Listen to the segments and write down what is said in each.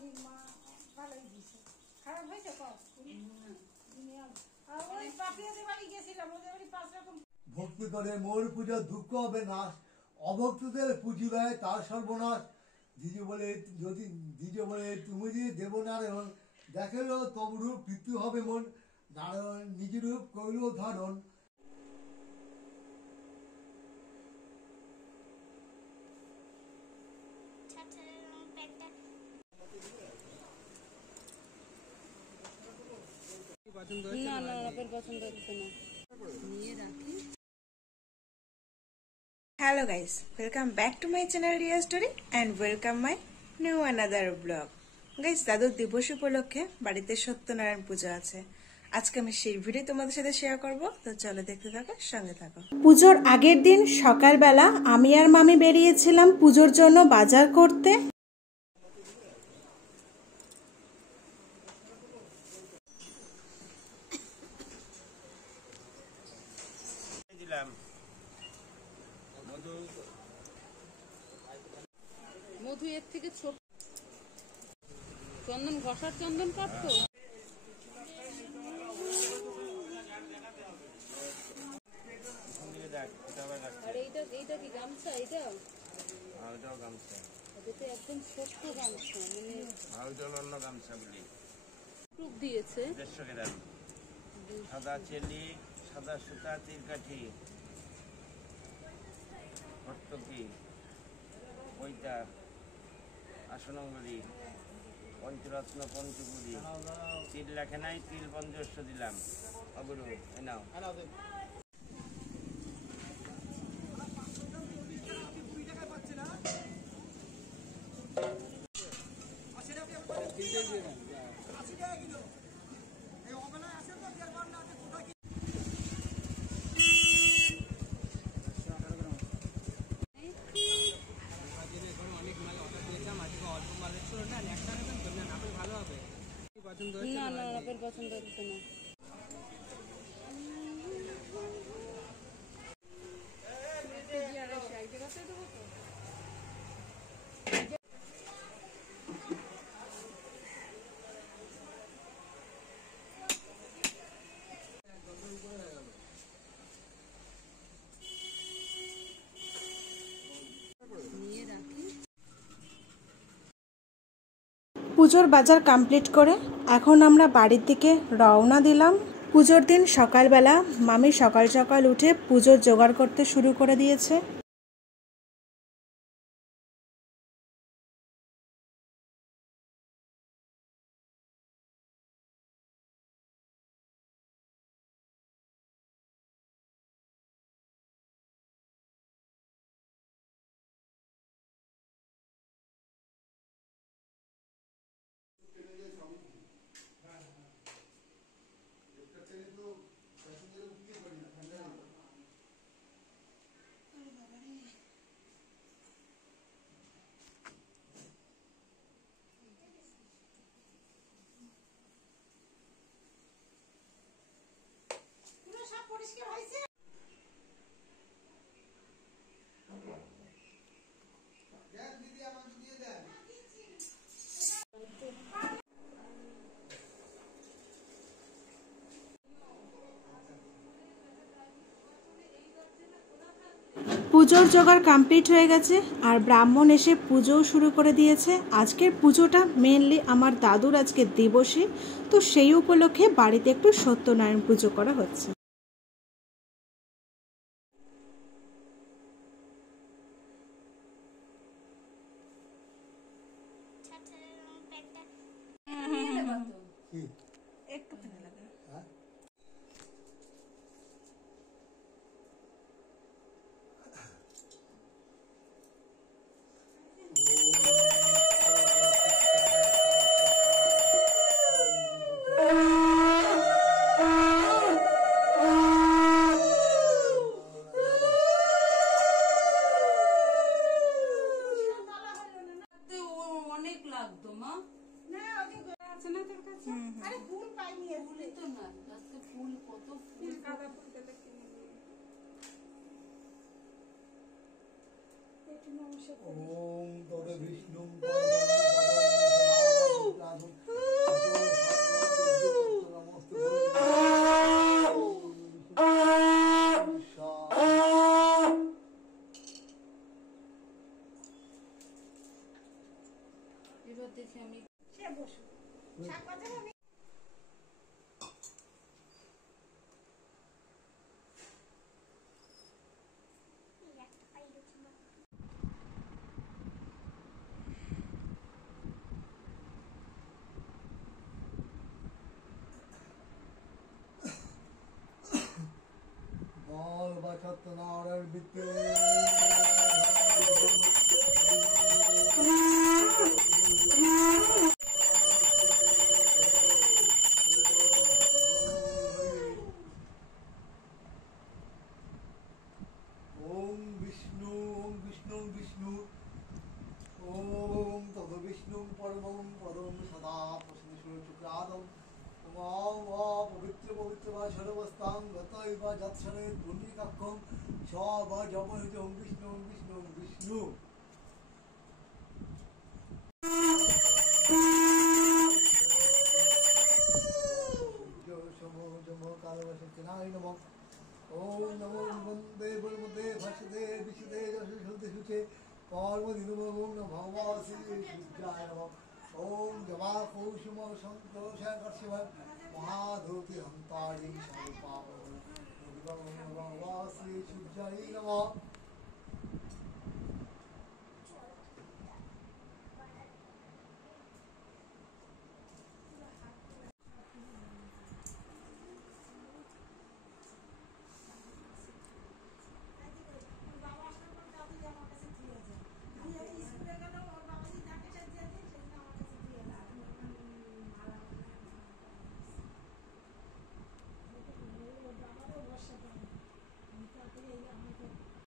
মামির মা ভালোই দিছে। খারাপ হয়েছে কম? আর ওই পাপিয়াদের বাড়ি গেছিলাম, ওদের বাড়ি 5 রকম। ভক্তি করে মোর পূজা দুঃখ হবে নাশ, অভক্তদের পুজিবে তার সর্বনাশ। দ্বিজে বলে তুমি যদি দেবনারায়ণ দেখেল তব রূপ পিতৃ হবে মন, নারায়ণ নিজ রূপ কইল ধারণ। না না ওপের পছন্দ হচ্ছে না, নিয়ে রাখি। Hello guys, welcome back to my channel Ria Story and welcome my new another vlog. Guys, দাদুর দিবস উপলক্ষে বাড়িতে সত্যনারায়ণ পূজা আছে। আজকে আমি সেই ভিডিও তোমাদের সাথে শেয়ার করব, তো চলো দেখতে থাকো, সঙ্গে থাকো। পুজোর আগের দিন সকালবেলা আমি আর মামি বেরিয়েছিলাম পুজোর জন্য বাজার করতে। মধু এর থেকে ছোট চন্দন, ঘষার চন্দন কাটতো। আর এইটা কি গামছা? এটাও গামছা, এটা তো একদম ছোট্ট গামছা, মানে গামছা বলি টুক দিয়েছে। 150 গ্রাম সাদা চেলি, সাদা সুতা, তিলকাঠি, ভর্তকি, বইটা, আসনঙ্গলি, পঞ্চরত্ন, পঞ্চপুরি, তিল লেখে নাই, তিল পঞ্চস্ব দিলাম। অগুরু নাও। না না ওপের পছন্দ হচ্ছে না। পুজোর বাজার কমপ্লিট করে এখন আমরা বাড়ির দিকে রওনা দিলাম। পুজোর দিন সকালবেলা মামি সকাল সকাল উঠে পুজোর জোগাড় করতে শুরু করে দিয়েছে। পুজোর জোগাড় কমপ্লিট হয়ে গেছে আর ব্রাহ্মণ এসে পুজোও শুরু করে দিয়েছে। আজকের পুজোটা মেনলি আমার দাদুর আজকে দিবসী, তো সেই উপলক্ষে বাড়িতে একটু সত্যনারায়ণ পুজো করা হচ্ছে। ওম তরে বিষ্ণু এবার দেখি আমি সে বসু শাক ভাজা আমি বল বাচত নারায়ণ বিদ্যে ওম বিষ্ণু বিষ্ণু ওম তদ বিষ্ণু পরমং পরম সদা প্রশ্ন শুক্রাদম পবিত্র পবিত্র বা সর্বস্থাং গতই বা যৎসরে পুণ্যকাক্ষম স বা জপহিত ওম বিষ্ণু বিষ্ণু ওম নমো বন্দে বন্দে ভাসদে বিশুদে যশুদে শুচে কর্মদিনমং ভগবাসি সূর্যায় নমঃ ওম জবা কৌশুম সন্তোষাকর্ষিম মহাধূতি হন্তারিং সর্বপাপং ভগবাসি সূর্যায় নমঃ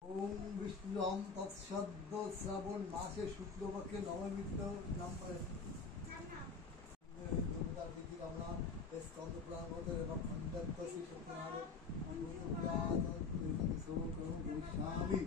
ওম বিষ্ণুম তৎসদ্য শ্রাবণ মাসে শুক্লপক্ষে নবমীতে নাম পায় দুর্গার দিদি আমরা স্কন্দ পুরাণ মধ্যে এবং খণ্ডত্ব শ্রী সত্যনারায়ণ গোস্বামী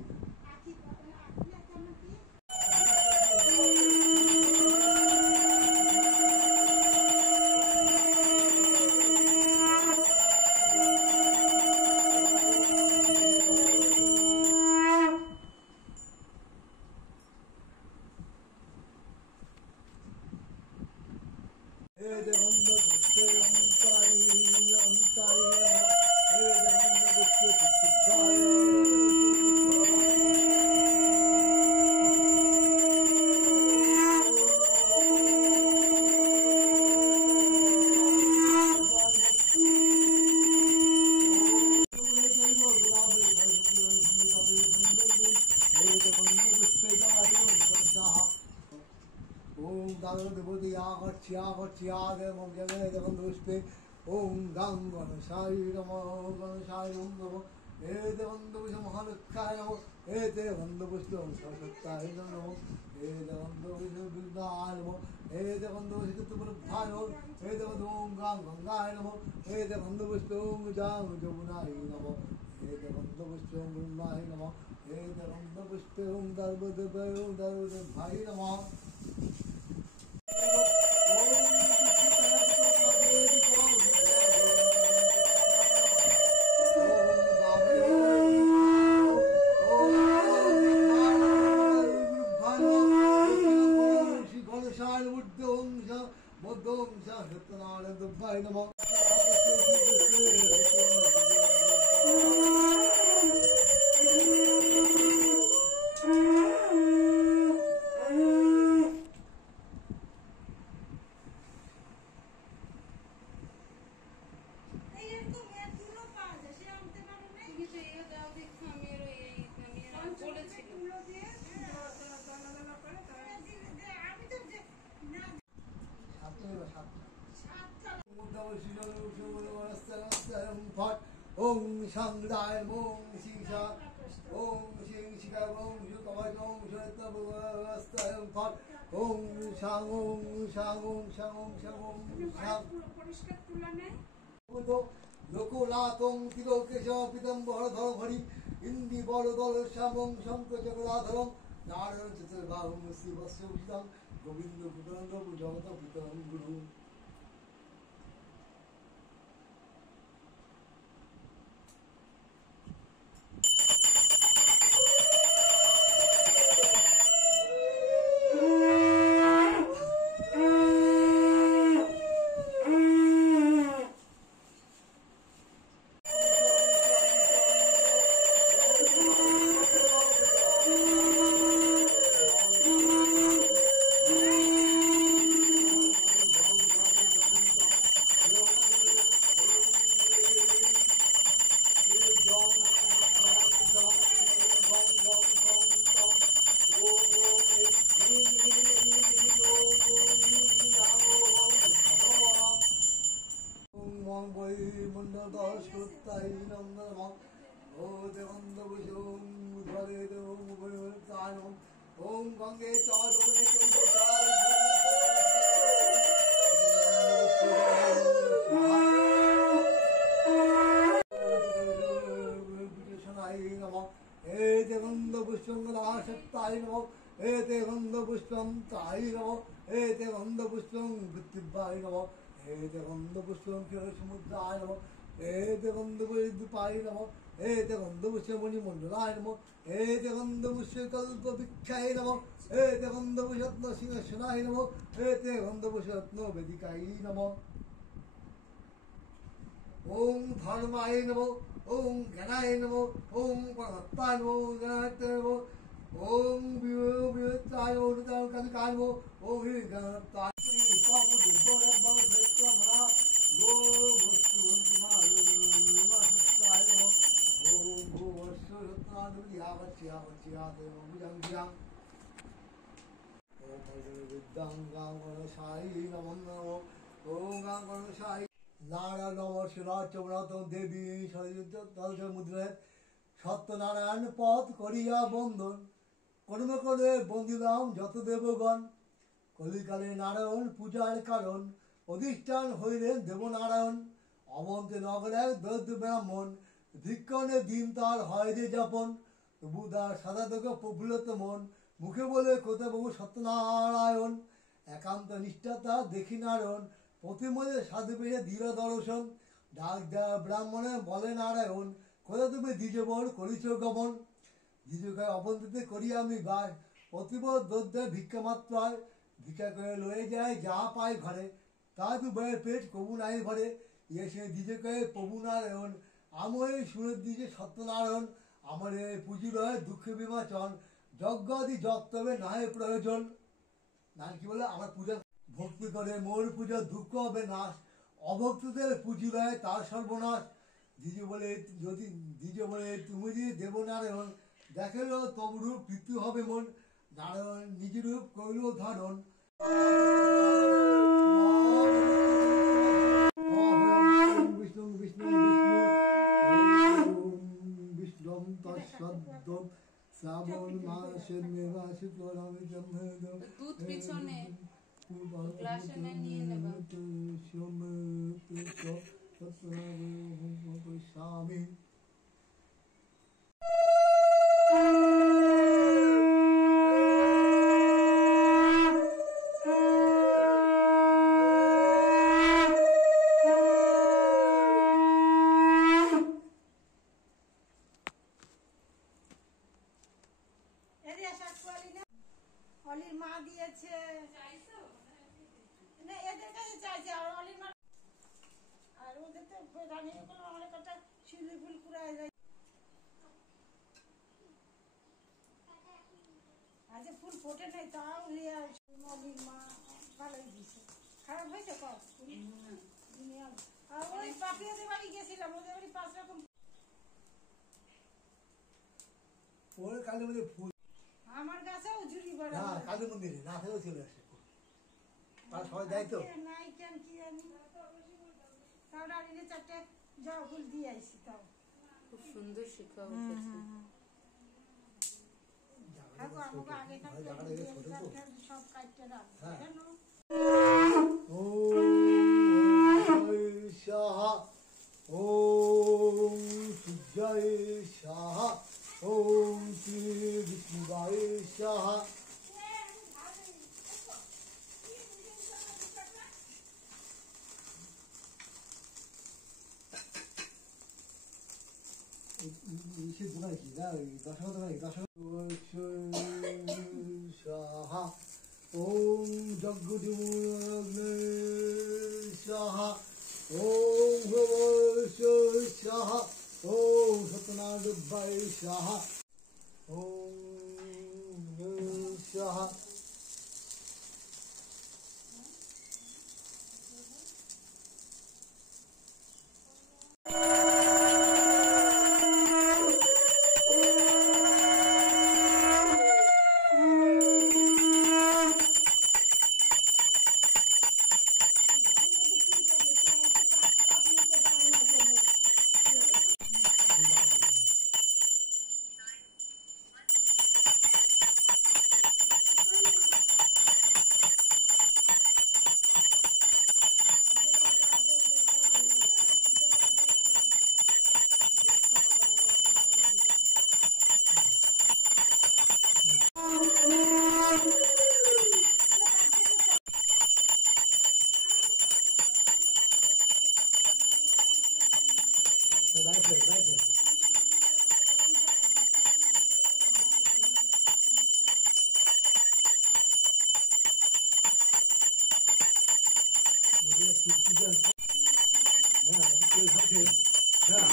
ওম গাং গণসাই নম গণসাই ওম নম এতে বন্ধুপুষ মহালক্ষায় নম এতে বন্ধুপুষ সত্যায় নম এতে বন্ধুপুষ বিদ্যায় নম এতে বন্ধুপুষ চতুর্বৃদ্ধায় নম এতে বন্ধু ওম গাং গঙ্গায় নম এতে বন্ধুপুষ ওম যাং যমুনায় নম এতে বন্ধুপুষ ওম ব্রহ্মায় নম এতে বন্ধুপুষ ওম দর্বদেবায় ওম দর্বদেবায় নম সত্যনারায়ণ দুব্বায় নমঃ ওম সংদায় ওম শিংসা ওম শিংসিকা ওম সুকবাই ওম সত্যবস্তায় ফট ওম সাং ওম সাং ওম সাং ওম সাং ওম সাং পরিষ্কার তুলা নেই লোকলাতং তিলোকেশ পিতম্বর ধর ঘড়ি ইন্দি বড় দল শ্যামং শঙ্কচকরাধরং নারায়ণ চতুর্বাহুং শিবস্য উচিতং গোবিন্দ পুতরঙ্গ জগত পুতরং গুরু দাসত্তাই নমঃ ওম দেবন্দ বুঝুম উদ্ভরে ওম উভয়তায় নমঃ ওম গঙ্গে চ যমুনে চৈব এতে গন্ধ পুষ্পং দাসত্তায় নমঃ এতে গন্ধ পুষ্পং তাই নমঃ এতে গন্ধ পুষ্পং পৃথিব্যায় নমঃ এতে গন্ধ পুষ্পং সমুদ্রায় নমঃ এতে গন্ধ পুষ্পায় নমঃ এতে গন্ধ পুষ্প মণিমণ্ডলায় নমঃ এতে গন্ধ পুষ্প কল্প বিখ্যায় নমঃ এতে গন্ধ পুষ্পত্ন সিংহাসনায় নমঃ এতে গন্ধ পুষ্পত্ন বেদিকায় নমঃ ওম ধর্মায় নমঃ ওম জ্ঞানায় নমঃ ওম পরমাত্মায় নমঃ জ্ঞানায় নমঃ ওম বিবেকায় নমঃ কালিকায় নমঃ ওম জ্ঞানায় নারায়ণ নমঃ চৌরাতম দেবী মুদ্রায় সত্যনারায়ণ পথ করিয়া বন্দন কর্ম করে বন্দিলাম যত দেবগণ কলিকালে নারায়ণ পূজার কারণ অধিষ্ঠান হইলেন দেবনারায়ণ অবন্তে নগরে দরিদ্র ব্রাহ্মণ ভিক্ষণে দিন তার হয় যে যাপন বুদার সাদা থেকে প্রফুল্লত মন মুখে বলে কোথায় বাবু সত্যনারায়ণ একান্ত নিষ্ঠাতা দেখি নারায়ণ প্রতিমধ্যে সাধু পেয়ে দিল দর্শন ডাক দেয় ব্রাহ্মণে বলে নারায়ণ কোথা তুমি দ্বিজবর করিছ গমন দ্বিজকায় অবন্তিতে করি আমি বাস অতীব দরিদ্র ভিক্ষা মাত্রায় ভিক্ষা করে লয়ে যায় যা পায় ঘরে তা তু বয়ের পেট কবু নাই ভরে এসে দ্বিজকায় প্রভু নারায়ণ আমরে সুরের দিছে সত্যনারায়ণ আমার পুঁজির হয় দুঃখে বিমাচন যজ্ঞাদি যত্তবে নাহে প্রয়োজন না কি বলে আমার পূজা ভক্তি করে মোর পূজা দুঃখ হবে নাশ অভক্তদের পুঁজি হয় তার সর্বনাশ দ্বিজ বলে যদি দ্বিজ বলে তুমি যদি দেবনারায়ণ দেখেল তব রূপ পিতৃ হবে মন নারায়ণ নিজ রূপ কইল ধারণ বিষ্ণু বিষ্ণু বিষ্ণু বিষ্ণু শ্রাবণ মাসের মেঘাশি পরমে দুধ পিছনে গ্লাসে নিয়ে নেবা স্বামী অলির মা দিয়েছে না এদের কাছে চাইছে আর অলির মা আর ওদের তো রানী কোনো অনেক একটা শিউলি ফুল কুড়ায় যায় আজ ফুল ফোটে নাই তাও অলির মা ভালোই দিছে খারাপ হয়েছে কর আর ওই পাপিয়াদের বাড়ি গেছিলাম ওদের বাড়ি 5 রকম ওর কালী মন্দিরে ফুল আমার গাছেও ঝুড়ি বড় না কালী মন্দিরে না থেকেও চলে আসে আর সবাই দেয় তো নাই কেন কি জানি তাও রানীরে 4টে জবা ফুল দিয়ে আইছি তাও খুব সুন্দর শিখা উঠেছে আমাকে আগে সব কাটতে রাখবো জানো ওম সাহা ওম সূর্যায় সাহা ওম শ্রী বিষ্ণুবায় সাহা সে গুণায় কি না দশমত নাই দশম সাহা ওম যজ্ঞ সাহা ওম সাহা ওম সত্যনারায়ণ সাহা ওম সাহা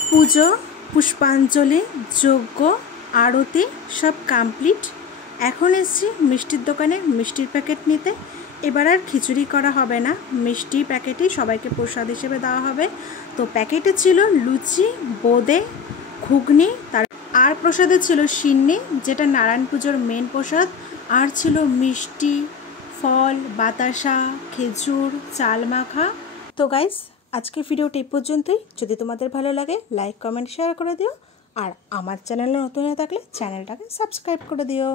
পুজো, পুষ্পাঞ্জলি, যজ্ঞ, আরতি সব কমপ্লিট। এখন এসছি মিষ্টির দোকানে মিষ্টির প্যাকেট নিতে। এবার আর খিচুড়ি করা হবে না, মিষ্টি প্যাকেটই সবাইকে প্রসাদ হিসেবে দেওয়া হবে। তো প্যাকেটে ছিল লুচি, বোঁদে, ঘুগনি, আর প্রসাদে ছিল সিন্নি, যেটা নারায়ণ পুজোর মেন প্রসাদ। আর ছিল মিষ্টি, ফল, বাতাসা, খেজুর, চাল মাখা। তো গাইস, আজকের ভিডিওটা এই পর্যন্তই। যদি তোমাদের ভালো লাগে লাইক, কমেন্ট, শেয়ার করে দিও। আর আমার চ্যানেলে নতুন হয়ে থাকলে চ্যানেলটাকে সাবস্ক্রাইব করে দিও।